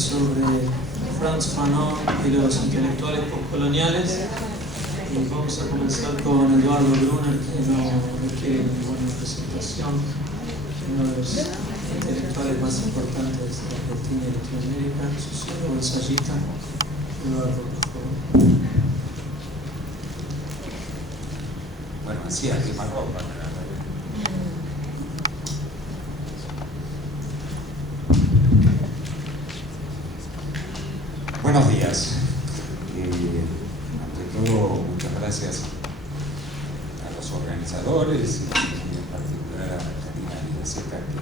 sobre Frantz Fanon y los intelectuales postcoloniales. Y vamos a comenzar con Eduardo Brunner, que no requiere ninguna presentación, uno de los intelectuales más importantes de Argentina y Latinoamérica, sociólogo, ensayista. Eduardo, por favor. Bueno, así a quemarropa. Buenos días. Ante todo, muchas gracias a los organizadores y en particular a Karina Villaseca, que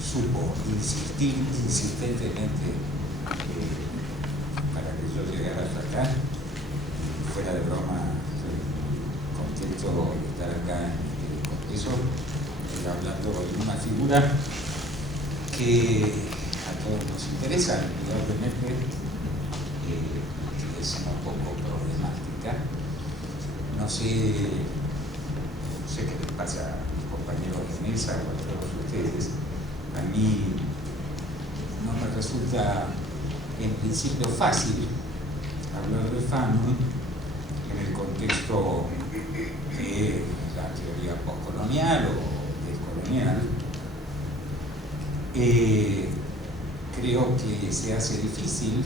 supo insistir insistentemente para que yo llegara hasta acá. Fuera de broma, estoy contento de estar acá en este congreso, hablando de una figura que a todos nos interesa, indudablemente, que es un poco problemática. No sé qué les pasa a mis compañeros de mesa o a todos ustedes. A mí no me resulta en principio fácil hablar de Fanon en el contexto de la teoría postcolonial o descolonial. Creo que se hace difícil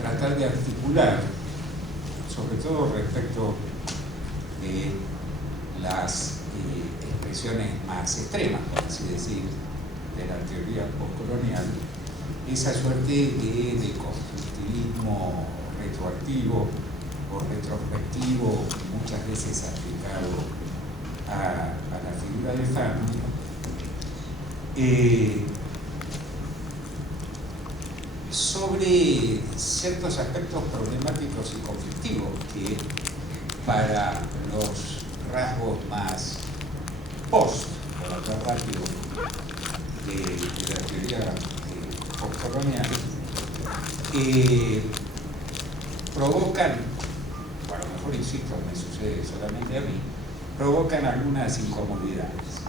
tratar de articular, sobre todo respecto de las expresiones más extremas, por así decir, de la teoría postcolonial, esa suerte de constructivismo retroactivo o retrospectivo, muchas veces aplicado a la figura de Fanon, sobre ciertos aspectos problemáticos y conflictivos que para los rasgos más post, por hablar rápido, de la teoría postcolonial, provocan, o a lo mejor insisto, me sucede solamente a mí, provocan algunas incomodidades.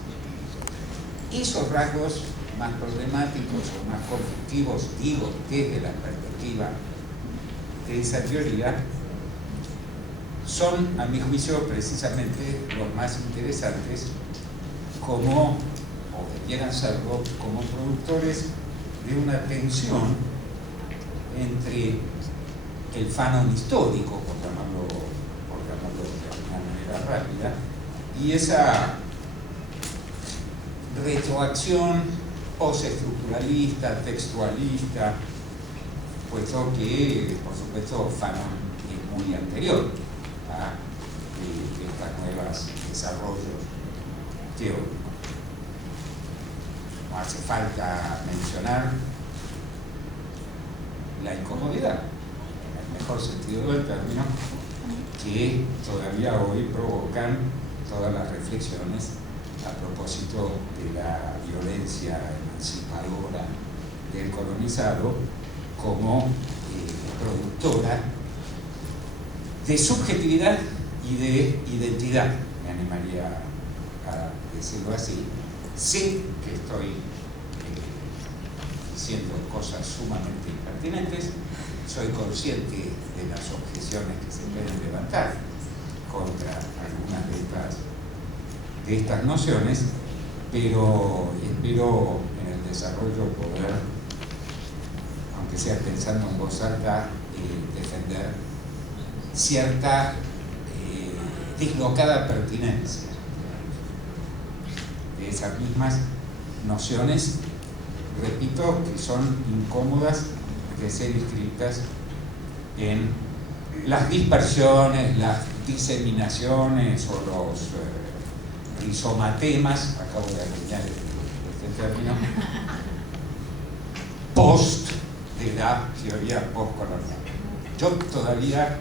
Esos rasgos más problemáticos o más conflictivos, digo, desde la perspectiva de esa teoría, son, a mi juicio, precisamente los más interesantes como, o debieran serlo, como productores de una tensión entre el Fanon histórico, por llamarlo de una manera rápida, y esa retroacción postestructuralista, textualista, puesto que, por supuesto, Fanon es muy anterior a estos nuevos desarrollos teóricos. No hace falta mencionar la incomodidad, en el mejor sentido del término, que todavía hoy provocan todas las reflexiones a propósito de la violencia emancipadora del colonizado como productora de subjetividad y de identidad, me animaría a decirlo así. Sé que estoy diciendo cosas sumamente impertinentes, soy consciente de las objeciones que se pueden levantar contra algunas de estas nociones, pero espero en el desarrollo poder, aunque sea pensando en voz alta, defender cierta dislocada pertinencia de esas mismas nociones, repito, que son incómodas de ser inscritas en las dispersiones, las diseminaciones o los rizomatemas, acabo de acuñar este término, post de la teoría postcolonial. Yo todavía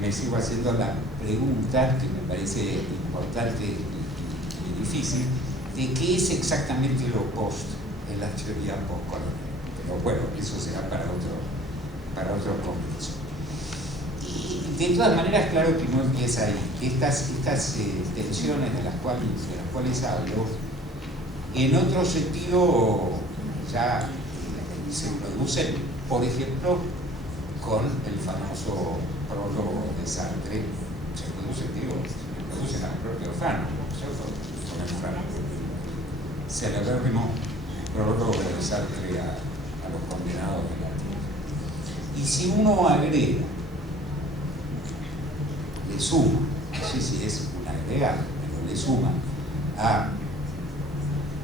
me sigo haciendo la pregunta, que me parece importante y difícil, de qué es exactamente lo post en la teoría postcolonial. Pero bueno, eso será para otro congreso. Y de todas maneras, claro que no empieza ahí. Estas tensiones de las cuales hablo, en otro sentido ya y se producen, por ejemplo, con el famoso prólogo de Sartre, se producen al propio Fanon, ¿cierto? Con el Fanon. Celebérrimo prólogo de Sartre a los condenados de la tierra. Y si uno agrega, le suma, no sé si es un agregado, pero le suma a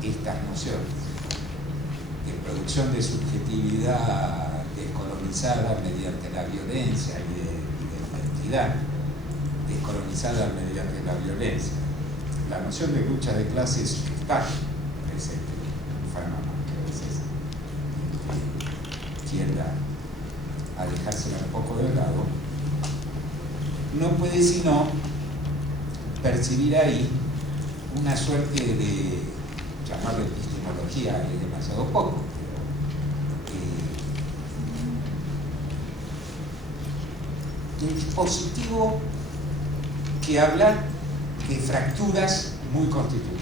estas nociones de producción de subjetividad descolonizada mediante la violencia y de identidad descolonizada mediante la violencia, la noción de lucha de clases está presente en Fanon, que a veces tienda a dejársela un poco de lado, no puede sino percibir ahí una suerte de, llamarlo epistemología, es demasiado poco, pero de dispositivo que habla de fracturas muy constitutivas.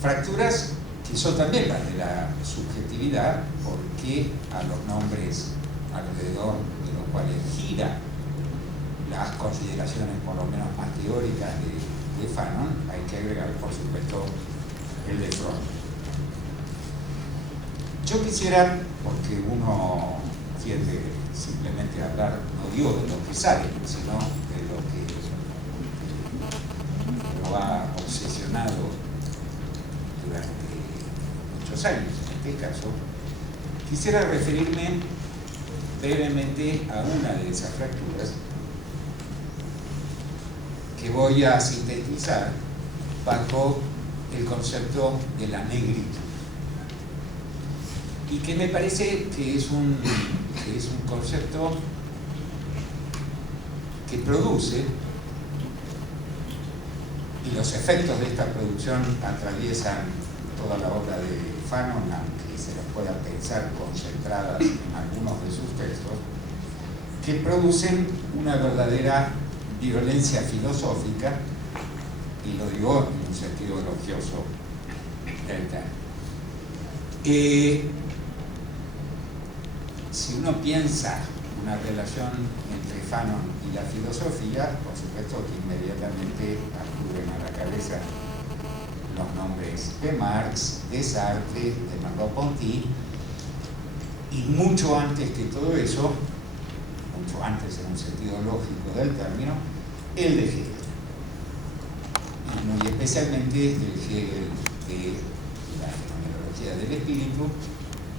Fracturas que son también las de la subjetividad, porque a los nombres alrededor de los cuales gira las consideraciones, por lo menos más teóricas, de Fanon, hay que agregar, por supuesto, el de Freud. Yo quisiera, porque uno tiende simplemente a hablar, no digo de lo que sabe, sino de lo que lo ha obsesionado durante muchos años, en este caso, quisiera referirme brevemente a una de esas fracturas que voy a sintetizar bajo el concepto de la negritud, y que me parece que es un concepto que produce, y los efectos de esta producción atraviesan toda la obra de Fanon, aunque se las pueda pensar concentradas en algunos de sus textos, que producen una verdadera violencia filosófica, y lo digo en un sentido elogioso del término. Si uno piensa una relación entre Fanon y la filosofía, por supuesto que inmediatamente acuden a la cabeza los nombres de Marx, de Sartre, de Merleau-Ponty, y mucho antes que todo eso, mucho antes en un sentido lógico del término, el de Hegel. Y muy especialmente el Hegel de la fenomenología del espíritu,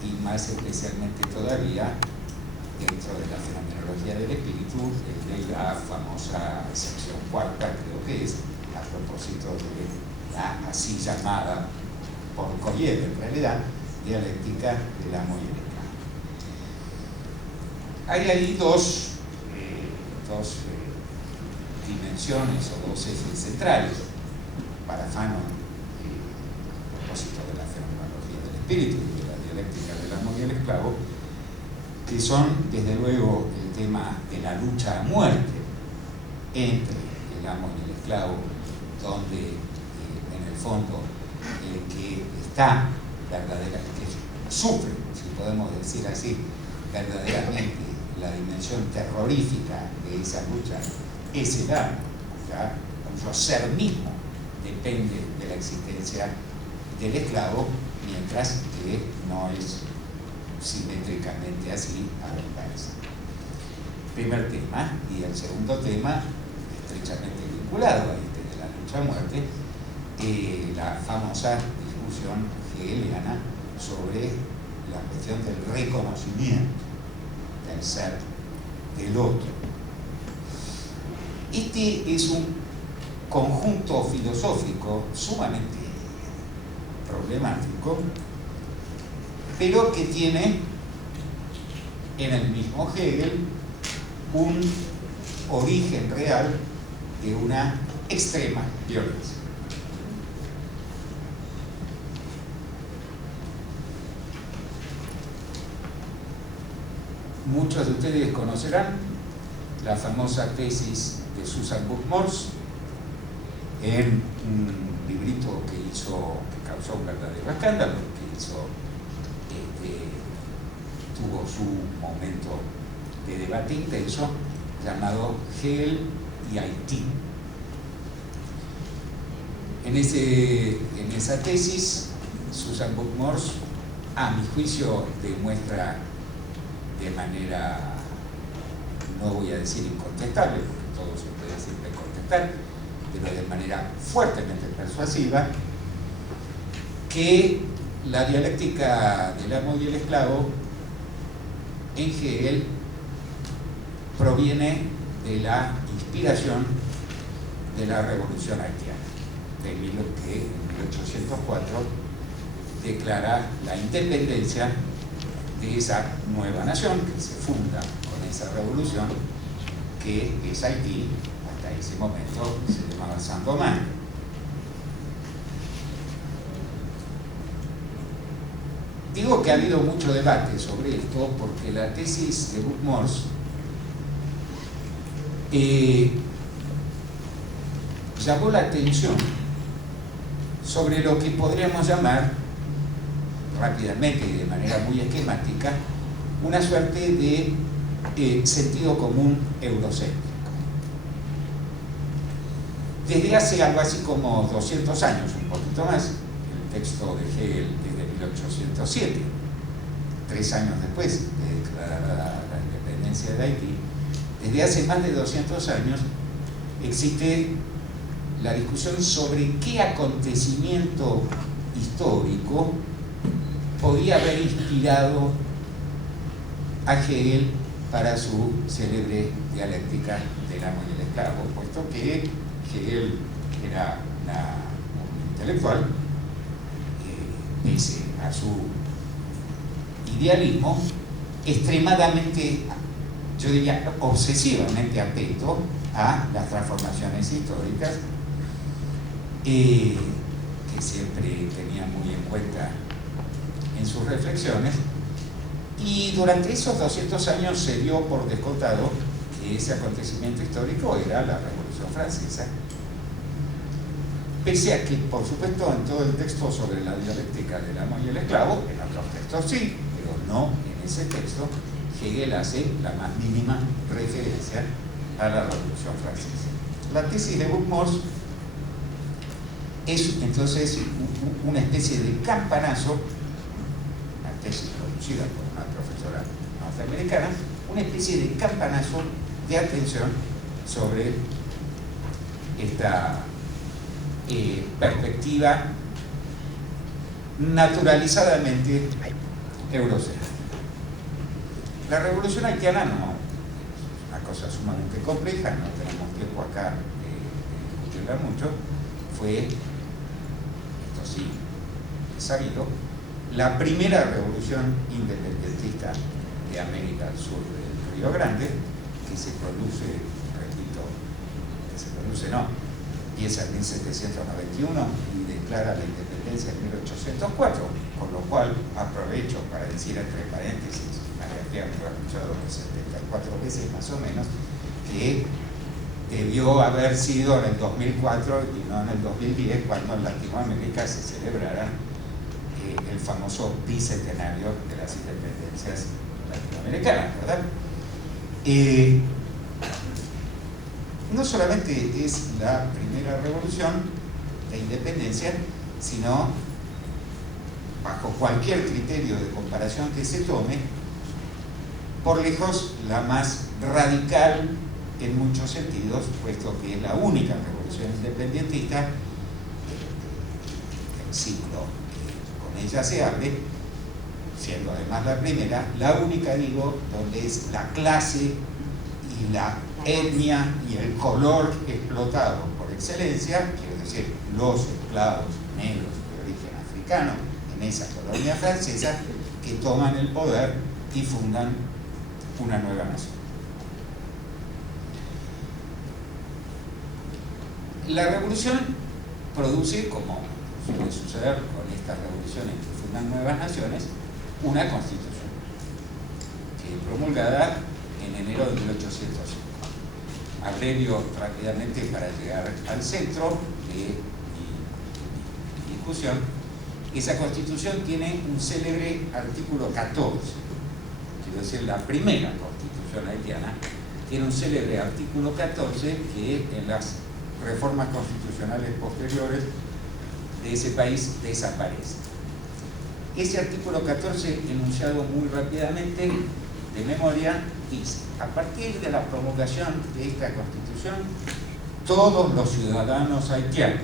y más especialmente todavía, dentro de la fenomenología del espíritu, el de la famosa sección cuarta, creo que es, a propósito de la así llamada por Coyet, en realidad, dialéctica del amo y el esclavo. Hay ahí dos dimensiones o dos ejes centrales para Fanon a propósito de la fenomenología del espíritu y de la dialéctica del amo y el esclavo, que son desde luego el tema de la lucha a muerte entre el amo y el esclavo, donde en el fondo que está verdaderamente, que sufre, si podemos decir así, verdaderamente la dimensión terrorífica de esa lucha es el amo, cuyo ser mismo depende de la existencia del esclavo, mientras que no es simétricamente así a la inversa. Primer tema. Y el segundo tema, estrechamente vinculado a este de la lucha a muerte, la famosa discusión hegeliana sobre la cuestión del reconocimiento del ser del otro. Este es un conjunto filosófico sumamente problemático, pero que tiene en el mismo Hegel un origen real de una extrema violencia. Muchos de ustedes conocerán la famosa tesis de Susan Buchmors en un librito que causó un verdadero escándalo, que hizo tuvo su momento de debate intenso, llamado Hegel y Haití. En esa tesis, Susan Buck-Morss, a mi juicio, demuestra de manera, no voy a decir incontestable, porque todo se puede siempre contestar, pero de manera fuertemente persuasiva, que la dialéctica del amo y el esclavo en Hegel proviene de la inspiración de la Revolución Haitiana, que en 1804 declara la independencia de esa nueva nación que se funda con esa revolución, que es Haití. Hasta ese momento se llamaba Saint-Domingue. Digo que ha habido mucho debate sobre esto porque la tesis de Buck-Morss llamó la atención sobre lo que podríamos llamar rápidamente y de manera muy esquemática una suerte de sentido común eurocéntrico. Desde hace algo así como 200 años, un poquito más, el texto de Hegel es de 1807, 3 años después de declarar la independencia de Haití. Desde hace más de 200 años existe la discusión sobre qué acontecimiento histórico podía haber inspirado a Hegel para su célebre dialéctica del amo y el esclavo, puesto que Hegel era un intelectual, pese a su idealismo, extremadamente, yo diría, obsesivamente atento a las transformaciones históricas, que siempre tenía muy en cuenta en sus reflexiones, y durante esos 200 años se dio por descontado que ese acontecimiento histórico era la Revolución Francesa, pese a que, por supuesto, en todo el texto sobre la dialéctica del amo y el esclavo, en otros textos sí, pero no en ese texto, Hegel hace la más mínima referencia a la Revolución Francesa. La tesis de Buck-Morss es entonces una especie de campanazo, una tesis producida por una profesora norteamericana, una especie de campanazo de atención sobre esta perspectiva naturalizadamente eurocéntrica. La Revolución Haitiana no es una cosa sumamente compleja, no tenemos tiempo acá de discutirla mucho. Fue, esto sí, sabido, la primera revolución independentista de América del Sur del Río Grande, que se produce, repito, empieza en 1791 y declara la independencia en 1804, con lo cual aprovecho para decir entre paréntesis, María Pía me lo ha escuchado 74 veces más o menos, que debió haber sido en el 2004 y no en el 2010, cuando en Latinoamérica se celebrara el famoso bicentenario de las independencias latinoamericanas, ¿verdad? No solamente es la primera revolución de independencia, sino, bajo cualquier criterio de comparación que se tome, por lejos la más radical en muchos sentidos, puesto que es la única revolución independentista del siglo que con ella se abre, siendo además la primera, la única, digo, donde es la clase y la etnia y el color explotado por excelencia, quiero decir, los esclavos negros de origen africano en esa colonia francesa, que toman el poder y fundan una nueva nación. La revolución produce, como suele suceder con estas revoluciones que fundan nuevas naciones, una constitución que es promulgada en enero de 1805. Abrevio rápidamente para llegar al centro de mi discusión. Esa constitución tiene un célebre artículo 14, es decir, la primera constitución haitiana, tiene un célebre artículo 14 que en las reformas constitucionales posteriores de ese país desaparece. Ese artículo 14, enunciado muy rápidamente, de memoria, dice: a partir de la promulgación de esta constitución, todos los ciudadanos haitianos,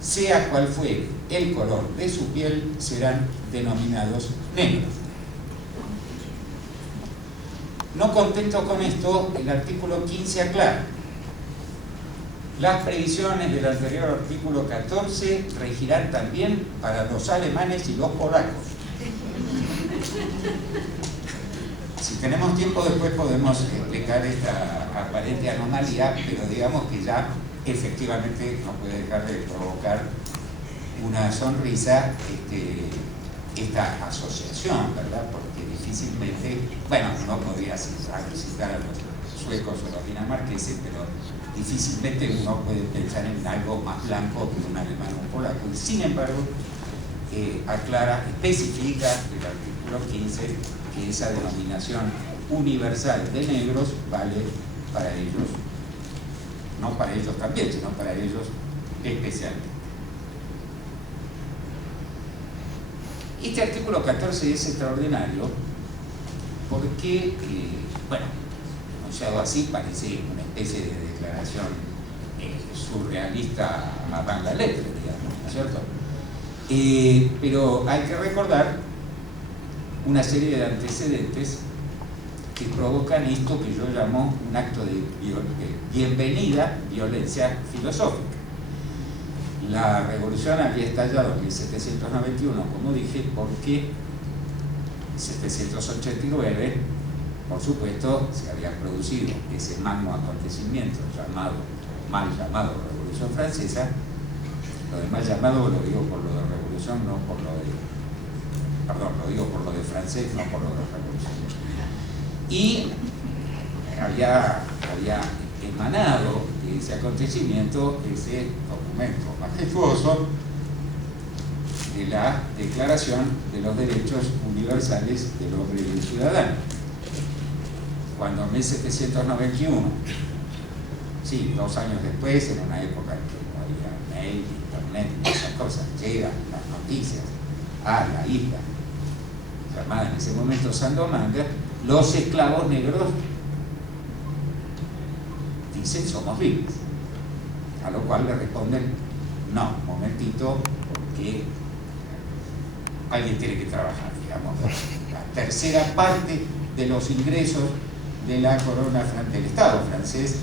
sea cual fuere el color de su piel, serán denominados negros. No contento con esto, el artículo 15 aclara: las previsiones del anterior artículo 14 regirán también para los alemanes y los polacos. Si tenemos tiempo después podemos explicar esta aparente anomalía, pero digamos que ya efectivamente no puede dejar de provocar una sonrisa esta asociación, ¿verdad? Porque difícilmente, bueno, no podría citar a los suecos o los dinamarqueses, pero difícilmente uno puede pensar en algo más blanco que un alemán o un polaco. Y sin embargo, aclara, especifica el artículo 15 que esa denominación universal de negros vale para ellos, no para ellos también, sino para ellos especialmente. Este artículo 14 es extraordinario porque, bueno, enunciado así parece una especie de declaración surrealista a banda letra, digamos, ¿no es cierto? Pero hay que recordar una serie de antecedentes que provocan esto que yo llamo un acto de bienvenida violencia filosófica. La revolución había estallado en 1791, como dije, porque en 1789, por supuesto, se había producido ese magno acontecimiento mal llamado Revolución Francesa. Lo de mal llamado lo digo por lo de revolución, no por lo de... Perdón, lo digo por lo de francés, no por lo de revolución. Y había emanado de ese acontecimiento ese documento majestuoso de la Declaración de los Derechos Universales del Hombre y del Ciudadano. Cuando en 1791, sí, 2 años después, en una época en que no había mail, internet, esas cosas, llegan las noticias a la isla llamada en ese momento Sandomanga, los esclavos negros dicen somos libres, a lo cual le responden no, un momentito, porque alguien tiene que trabajar, digamos. La tercera parte de los ingresos de la corona del Estado francés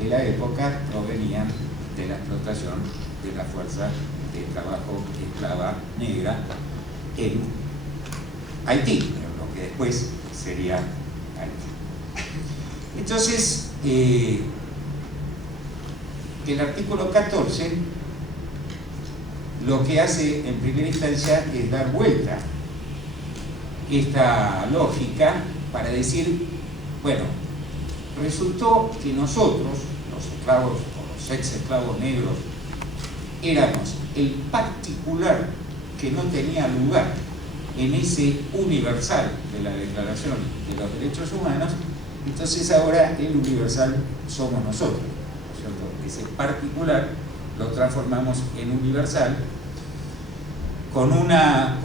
de la época provenían de la explotación de la fuerza de trabajo esclava negra en Haití, lo que después sería Haití. Entonces, el artículo 14 lo que hace en primera instancia es dar vuelta esta lógica para decir, bueno, resultó que nosotros, los esclavos o los ex esclavos negros, éramos el particular que no tenía lugar en ese universal de la Declaración de los Derechos Humanos. Entonces ahora el universal somos nosotros, ¿no es cierto? Ese particular lo transformamos en universal con una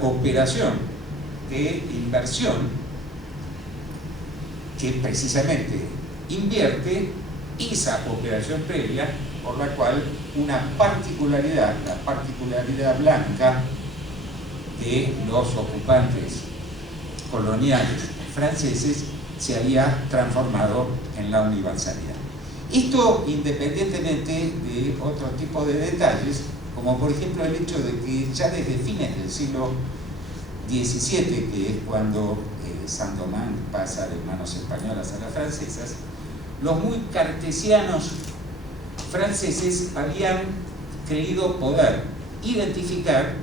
operación de inversión que precisamente invierte esa operación previa por la cual una particularidad, la particularidad blanca de los ocupantes coloniales franceses, se había transformado en la universalidad. Esto independientemente de otro tipo de detalles, como por ejemplo el hecho de que ya desde fines del siglo XVII, que es cuando Saint-Domingue pasa de manos españolas a las francesas, los muy cartesianos franceses habían creído poder identificar,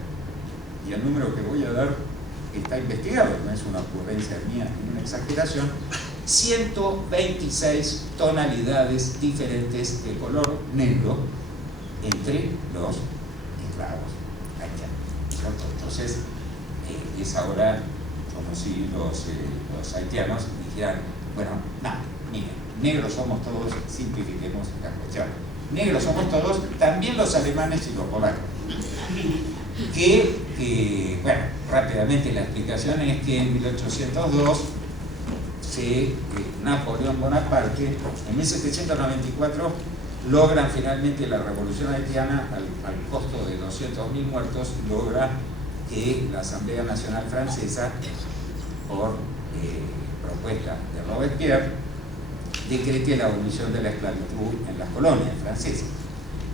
y el número que voy a dar está investigado, no es una ocurrencia mía ni una exageración, 126 tonalidades diferentes de color negro entre los esclavos haitianos. Entonces, es ahora como si los haitianos dijeran, bueno, no, miren, negros somos todos, simplifiquemos la cuestión. Negros somos todos, también los alemanes y los polacos. Bueno, rápidamente la explicación es que en 1802 Napoleón Bonaparte, en 1794, logran finalmente la revolución haitiana al costo de 200.000 muertos, logra que la Asamblea Nacional Francesa, por propuesta de Robespierre, decrete la abolición de la esclavitud en las colonias francesas.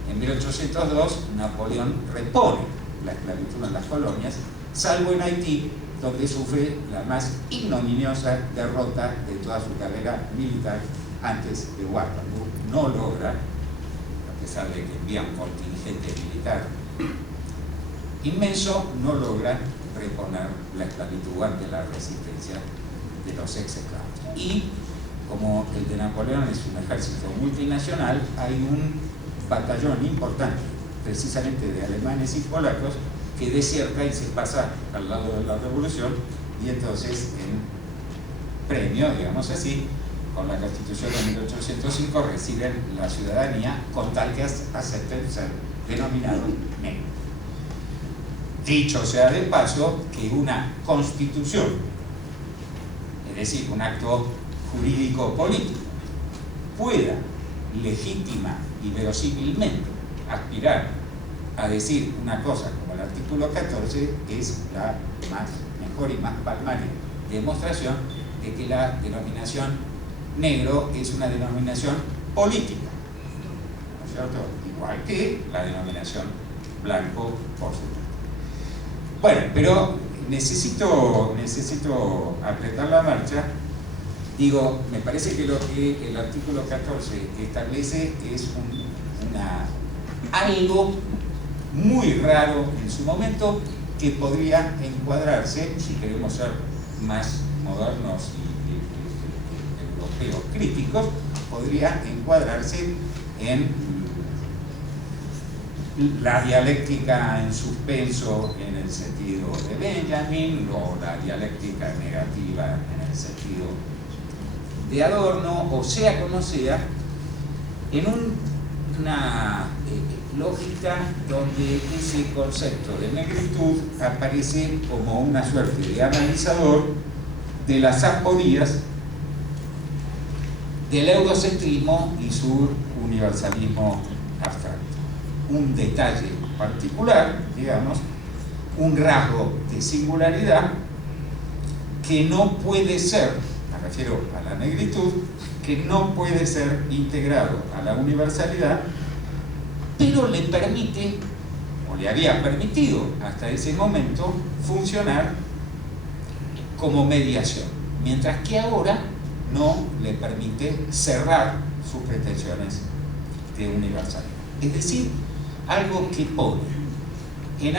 En 1802, Napoleón repone la esclavitud en las colonias, salvo en Haití, donde sufre la más ignominiosa derrota de toda su carrera militar antes de Waterloo. No logra, a pesar de que envía un contingente militar inmenso, no logra reponer la esclavitud ante la resistencia de los ex-esclavos. Y como el de Napoleón es un ejército multinacional, hay un batallón importante, precisamente de alemanes y polacos, que desierta y se pasa al lado de la revolución, y entonces en premio, digamos así, con la Constitución de 1805 reciben la ciudadanía con tal que acepten ser denominados negros. Dicho sea de paso, que una constitución, es decir, un acto jurídico político, pueda legítima y verosímilmente aspirar a decir una cosa como el artículo 14, es la mejor y más palmaria demostración de que la denominación negro es una denominación política, ¿no es cierto? Igual que la denominación blanco, por supuesto. Bueno, pero necesito apretar la marcha. Digo, me parece que lo que el artículo 14 establece es algo muy raro en su momento, que podría encuadrarse, si queremos ser más modernos y europeos críticos, podría encuadrarse en la dialéctica en suspenso en el sentido de Benjamin, o la dialéctica negativa en el sentido de Adorno, o sea como sea, en una lógica donde ese concepto de negritud aparece como una suerte de analizador de las aporías del eurocentrismo y su universalismo abstracto. Un detalle particular, digamos, un rasgo de singularidad que no puede ser, me refiero a la negritud, que no puede ser integrado a la universalidad, pero le permite, o le había permitido hasta ese momento, funcionar como mediación, mientras que ahora no le permite cerrar sus pretensiones de universalidad. Es decir, algo que pone en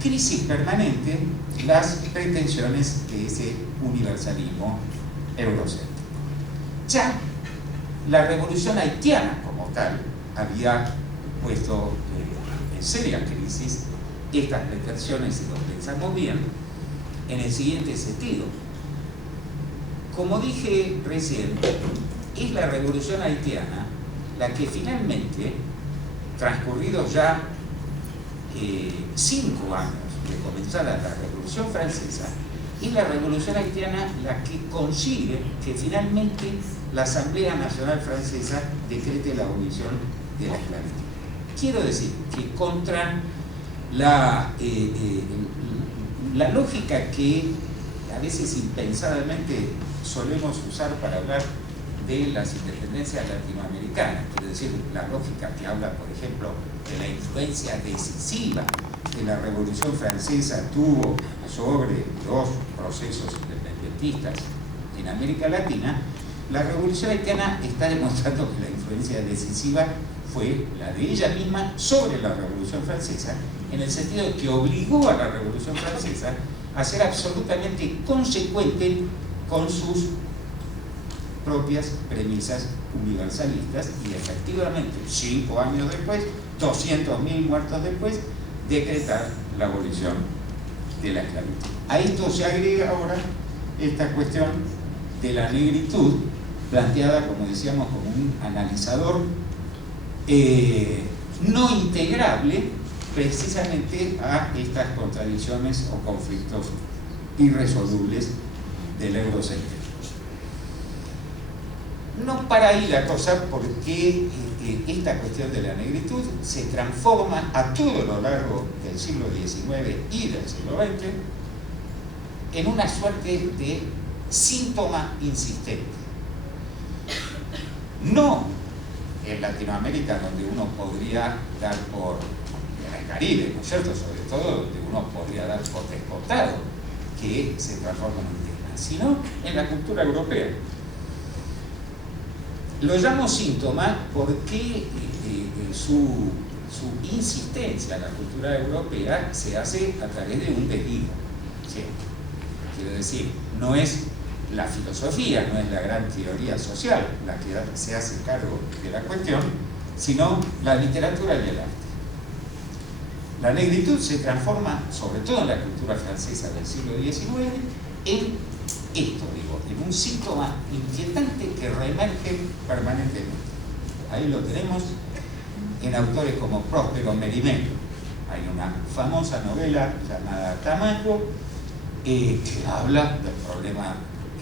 crisis permanente las pretensiones de ese universalismo eurocéntrico. Ya la revolución haitiana como tal había puesto en seria crisis estas pretensiones, si lo pensamos bien, en el siguiente sentido. Como dije recién, es la revolución haitiana la que finalmente, transcurridos ya 5 años de comenzada la Revolución Francesa, es la revolución haitiana la que consigue que finalmente la Asamblea Nacional Francesa decrete la abolición de la esclavitud. Quiero decir que contra la lógica que a veces impensadamente solemos usar para hablar de las independencias latinoamericanas, quiero decir, la lógica que habla, por ejemplo, de la influencia decisiva que la Revolución Francesa tuvo sobre los procesos independentistas en América Latina. La Revolución haitiana está demostrando que la influencia decisiva fue la de ella misma sobre la Revolución Francesa, en el sentido de que obligó a la Revolución Francesa a ser absolutamente consecuente con sus propias premisas universalistas, y efectivamente 5 años después, 200.000 muertos después, decretar la abolición de la esclavitud. A esto se agrega ahora esta cuestión de la negritud, planteada, como decíamos, como un analizador no integrable precisamente a estas contradicciones o conflictos irresolubles del eurocentrismo. No para ahí la cosa, porque esta cuestión de la negritud se transforma a todo lo largo del siglo XIX y del siglo XX en una suerte de síntoma insistente. No en Latinoamérica, donde uno podría dar por, en el Caribe, ¿no es cierto?, sobre todo, donde uno podría dar por descontado que se transforma en un tema, sino en la cultura europea. Lo llamo síntoma porque su insistencia en la cultura europea se hace a través de un desvío. ¿Sí? Quiero decir, no es la filosofía, no es la gran teoría social la que se hace cargo de la cuestión, sino la literatura y el arte. La negritud se transforma, sobre todo en la cultura francesa del siglo XIX, en esto, digo, en un síntoma inquietante que reemerge permanentemente. Ahí lo tenemos en autores como Próspero Mérimée. Hay una famosa novela llamada Tamayo, que habla del problema,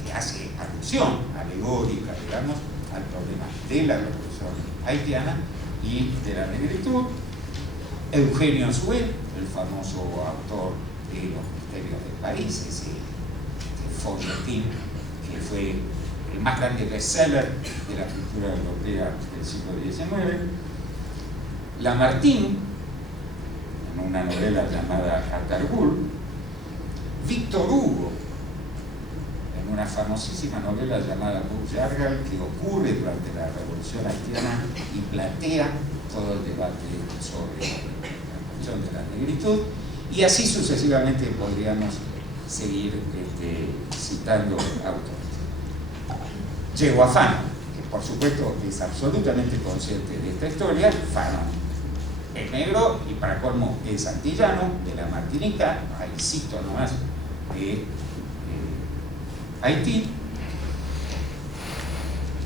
que hace alusión alegórica, digamos, al problema de la revolución haitiana y de la negritud. Eugenio Sue, el famoso autor de Los Misterios de París, ese folletín que fue el más grande bestseller de la cultura europea del siglo XIX. Lamartine, en una novela llamada Atargul. Víctor Hugo, en una famosísima novela llamada Bourg-Jargal, que ocurre durante la Revolución Haitiana y plantea todo el debate sobre la cuestión de la negritud, y así sucesivamente podríamos seguir citando autores. Llego a Fanon, que por supuesto es absolutamente consciente de esta historia. Fanon es negro y para colmo es antillano, de la Martinica, ahí cito nomás de Haití,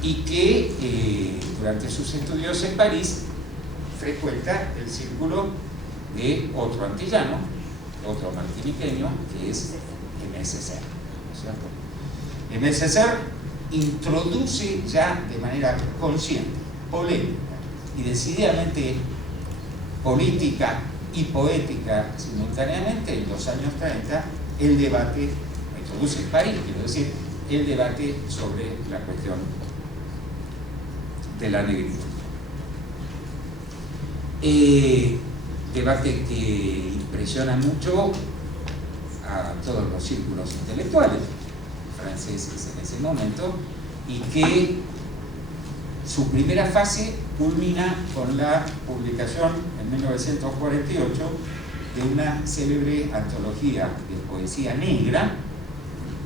y que durante sus estudios en París frecuenta el círculo de otro antillano, otro martiniqueño, que es Aimé Césaire, ¿no es cierto? Aimé Césaire introduce ya de manera consciente, polémica y decididamente política y poética simultáneamente en los años 30 el debate, introduce en París, quiero decir, el debate sobre la cuestión de la negritud. Debate que impresiona mucho a todos los círculos intelectuales franceses en ese momento, y que su primera fase culmina con la publicación en 1948 de una célebre antología de poesía negra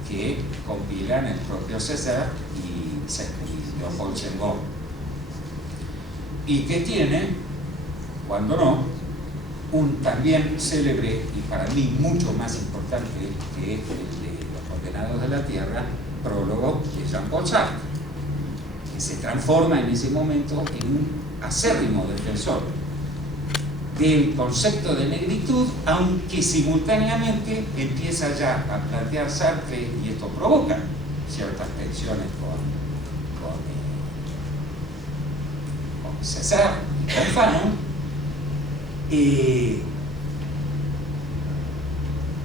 que compilan el propio Césaire y Leopold Senghor, y que tiene, cuando no, un también célebre y para mí mucho más importante que el de Los Condenados de la Tierra, prólogo de Jean-Paul Sartre, que se transforma en ese momento en un acérrimo defensor del concepto de negritud, aunque simultáneamente empieza ya a plantear Sartre, y esto provoca ciertas tensiones con Césaire y con Fanon,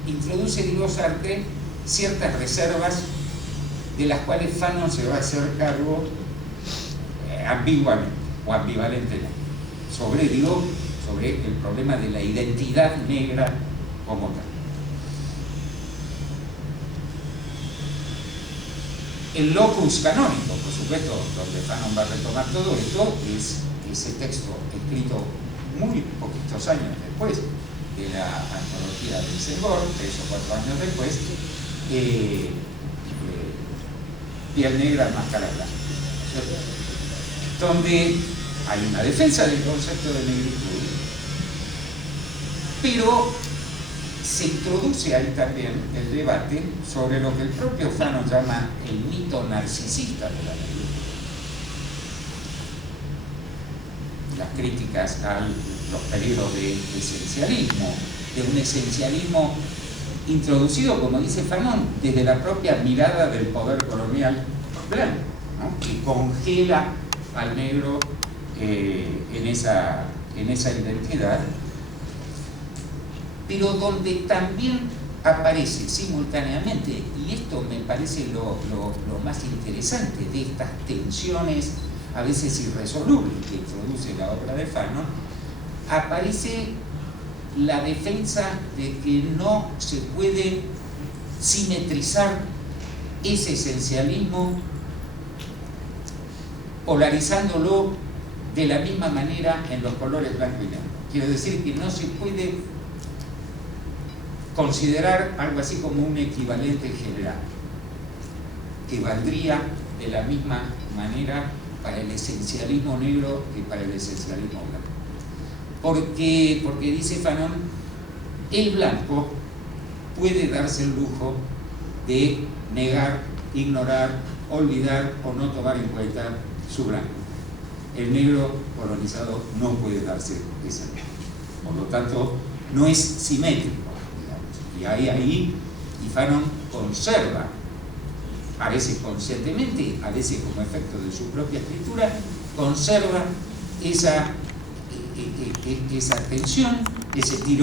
introduce, digo, Sartre ciertas reservas de las cuales Fanon se va a hacer cargo ambiguamente o ambivalentemente sobre el problema de la identidad negra como tal. El locus canónico, por supuesto, donde Fanon va a retomar todo esto, es ese texto escrito muy poquitos años después de la antología del Senghor, 3 o 4 años después, Piel negra, máscara blanca, ¿cierto? Donde hay una defensa del concepto de negritud, pero se introduce ahí también el debate sobre lo que el propio Fanon llama el mito narcisista de la negrura. Las críticas a los peligros de esencialismo, de un esencialismo introducido, como dice Fanon, desde la propia mirada del poder colonial blanco, ¿no? Que congela al negro en esa identidad, pero donde también aparece simultáneamente, y esto me parece lo más interesante de estas tensiones a veces irresolubles que introduce la obra de Fanon, aparece la defensa de que no se puede simetrizar ese esencialismo polarizándolo de la misma manera en los colores blanco y negro. Quiero decir que no se puede considerar algo así como un equivalente general, que valdría de la misma manera para el esencialismo negro que para el esencialismo blanco. Porque dice Fanon, el blanco puede darse el lujo de negar, ignorar, olvidar o no tomar en cuenta su blanco. El negro colonizado no puede darse ese lujo. Por lo tanto, no es simétrico, digamos. Y ahí Fanon conserva, a veces conscientemente, a veces como efecto de su propia escritura, conserva esa tensión, ese tirón